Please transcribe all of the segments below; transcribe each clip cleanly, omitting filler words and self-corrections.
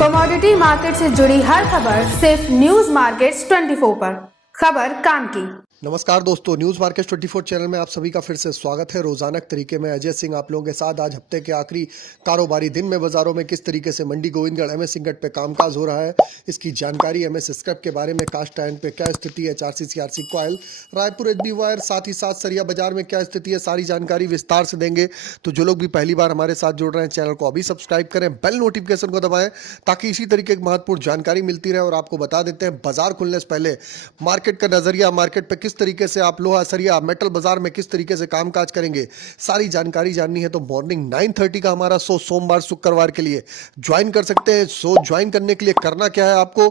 Commodity market से जुड़ी हर खबर सिर्फ न्यूज मार्केट्स 24 पर। खबर काम की। नमस्कार दोस्तों, न्यूज़ मार्केट 24 चैनल में आप सभी का फिर से स्वागत है। रोजाना के तरीके में अजय सिंह आप लोगों के साथ आज हफ्ते के आखिरी कारोबारी दिन में बाजारों में किस तरीके से मंडी गोविंदगढ़ एमएस सिंगट पे कामकाज हो रहा है, इसकी जानकारी एमएस स्क्रैप के बारे में, कास्ट आयरन पे क्या स्थिति है, चारसी कॉयल, रायपुर एचबी वायर, साथ ही साथ सरिया बाजार में क्या स्थिति है, सारी जानकारी विस्तार से देंगे। तो जो लोग भी पहली बार हमारे साथ जुड़ रहे हैं, चैनल को अभी सब्सक्राइब करें, बेल नोटिफिकेशन को दबाएं ताकि इसी तरीके की महत्वपूर्ण जानकारी मिलती रहे। और आपको बता देते हैं बाजार खुलने से पहले मार्केट का नजरिया, मार्केट पे किस तरीके से आप लोहा सरिया मेटल बाजार में किस तरीके से कामकाज करेंगे, सारी जानकारी जाननी है तो मॉर्निंग 9:30 का हमारा शो सोमवार शुक्रवार के लिए ज्वाइन कर सकते हैं। शो ज्वाइन करने के लिए करना क्या है, आपको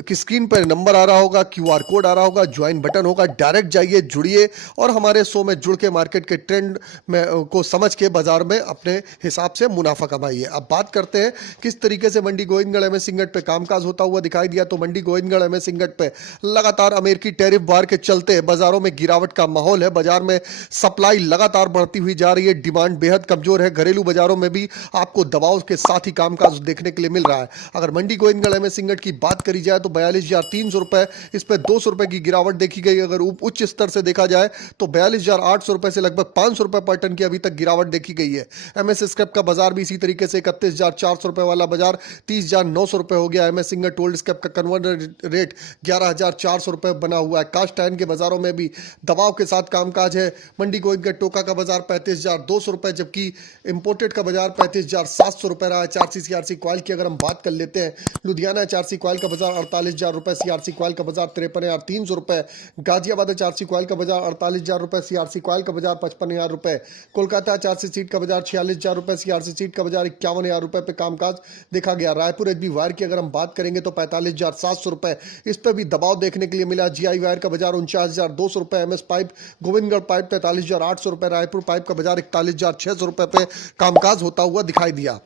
कि स्क्रीन पर नंबर आ रहा होगा, क्यूआर कोड आ रहा होगा, ज्वाइन बटन होगा, डायरेक्ट जाइए, जुड़िए और हमारे शो में जुड़ के मार्केट के ट्रेंड में को समझ के बाजार में अपने हिसाब से मुनाफा कमाइए। अब बात करते हैं किस तरीके से मंडी गोविंदगढ़ एमएस सिंगट पे कामकाज होता हुआ दिखाई दिया। तो मंडी गोविंदगढ़ एमएस सिंगट पे लगातार अमेरिकी टैरिफ वार के चलते बाजारों में गिरावट का माहौल है। बाजार में सप्लाई लगातार बढ़ती हुई जा रही है, डिमांड बेहद कमजोर है। घरेलू बाजारों में भी आपको दबाव के साथ ही कामकाज देखने के लिए मिल रहा है। अगर मंडी गोविंदगढ़ एमएस सिंगट की बात करी जाए तो 42,300 रुपए, इस पर 200 रुपए की गिरावट देखी गई। अगर उच्च स्तर से देखा जाए तो 42,800 रुपए से लगभग 500 रुपए पर टन की अभी तक गिरावट देखी गई है। एमएस स्क्रैप का बाजार भी इसी तरीके से 31,400 रुपए वाला बाजार 30,900 रुपए हो गया। एमएस सिंगट टोल्ड स्क्रैप का कन्वर्टर रेट 11,400 रुपए बना हुआ है। कास्ट आयरन के बाजारों में भी दबाव के साथ कामकाज है। मंडी गोविंदगढ़ टोका का बाजार 35,200 रुपए, जबकि इंपोर्टेड का बाजार 35,700 रुपए रहा है। चारसी सीआरसी कॉयल की अगर हम बात कर लेते हैं, लुधियाना चारसी कॉयल का बाजार 48,000 रुपए, सीआरसी कॉयल का बाजार 53,300 रुपए, गाजियाबाद चारसी कॉयल का बाजार 48,000 रुपए, सीआरसी कॉयल का बाजार 55,000 रुपए, कोलकाता चारसी सीट का बाजार 46,000 रुपए, सीआरसी सीट का बाजार 51,000 रुपए पे कामकाज देखा गया। रायपुर एचबी वायर की अगर हम बात करेंगे तो 45,700 रुपए, इस पर भी दबाव देखने के लिए मिला। जीआई वायर का बाजार 49,200 रुपए, एमएस पाइप गोविंदगढ़ पाइप 43,800 रुपए, रायपुर पाइप का बाजार 41,600 रुपए पे कामकाज होता हुआ दिखाई दिया।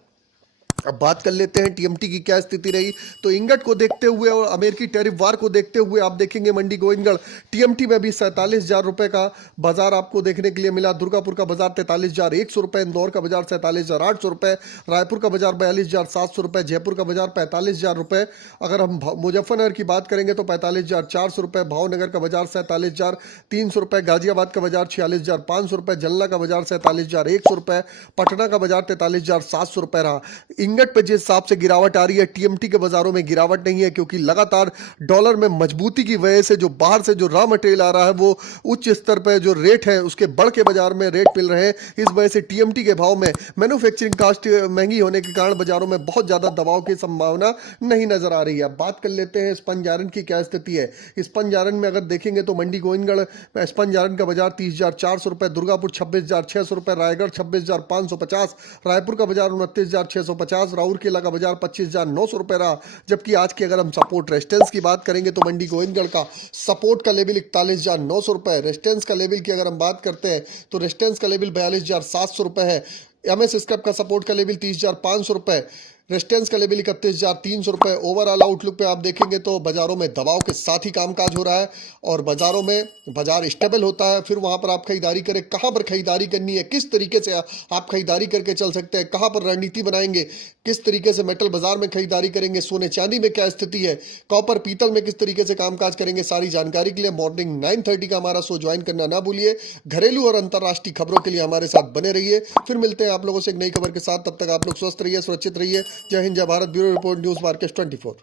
अब बात कर लेते हैं टीएमटी की क्या स्थिति रही। तो इंगट को देखते हुए और अमेरिकी टैरिफ वार को देखते हुए आप देखेंगे मंडी गोविंदगढ़ टीएमटी में भी 47,000 रुपए का बाजार आपको देखने के लिए मिला। दुर्गापुर का बाजार 43,100 रुपए, इंदौर का बाजार 47,800 रुपए, रायपुर का बाजार 42,700 रुपए, जयपुर का बाजार 45,000 रुपए। अगर हम मुजफ्फरनगर की बात करेंगे तो 45,400 रुपए, भावनगर का बाजार 47,300 रुपए, गाजियाबाद का बाजार 46,500 रुपए, जलना का बाजार 47,100 रुपए, पटना का बाजार 43,700 रुपए रहा। इंगट पे जिस हिसाब से गिरावट आ रही है, टीएमटी के बाजारों में गिरावट नहीं है, क्योंकि लगातार डॉलर में मजबूती की वजह से जो बाहर से जो रॉ मटेरियल आ रहा है वो उच्च स्तर पर जो रेट है उसके बढ़ के बाजार में रेट मिल रहे हैं। इस वजह से टीएमटी के भाव में मैन्युफैक्चरिंग कास्ट महंगी होने के कारण बाजारों में बहुत ज्यादा दबाव की संभावना नहीं नजर आ रही है। अब बात कर लेते हैं स्पंज आयरन की क्या स्थिति है। स्पंज आयरन में अगर देखेंगे तो मंडी गोविंदगढ़ स्पंज आयरन का बाजार 30,400 रुपए, दुर्गापुर 26,600 रुपए, रायगढ़ 26,550, रायपुर का बाजार 29,650, राउरकेला का बाजार 25,900 रुपए रहा। जबकि आज की अगर हम सपोर्ट रेजिस्टेंस की बात करेंगे तो मंडी गोविंदगढ़ का सपोर्ट का लेवल 41,900 रुपए, रेजिस्टेंस का लेवल की अगर हम बात करते हैं तो रेजिस्टेंस का लेवल 42,700 रुपए है। एमएस स्क्रैप का सपोर्ट का लेवल 30,500 रुपए, रेजिस्टेंस का लेवल 31,300 रुपए। ओवरऑल आउटलुक पे आप देखेंगे तो बाजारों में दबाव के साथ ही कामकाज हो रहा है और बाजारों में बाजार स्टेबल होता है। फिर वहां पर आप खरीदारी करें, कहां पर खरीदारी करनी है, किस तरीके से आप खरीदारी करके चल सकते हैं, कहां पर रणनीति बनाएंगे, किस तरीके से मेटल बाजार में खरीदारी करेंगे, सोने चांदी में क्या स्थिति है, कॉपर पीतल में किस तरीके से कामकाज करेंगे, सारी जानकारी के लिए मॉर्निंग 9:30 का हमारा शो ज्वाइन करना ना भूलिए। घरेलू और अंतर्राष्ट्रीय खबरों के लिए हमारे साथ बने रहिए। फिर मिलते हैं आप लोगों से एक नई खबर के साथ, तब तक आप लोग स्वस्थ रहिए, सुरक्षित रहिए। जय हिंद, जय Bharat. Bureau report, news market 24।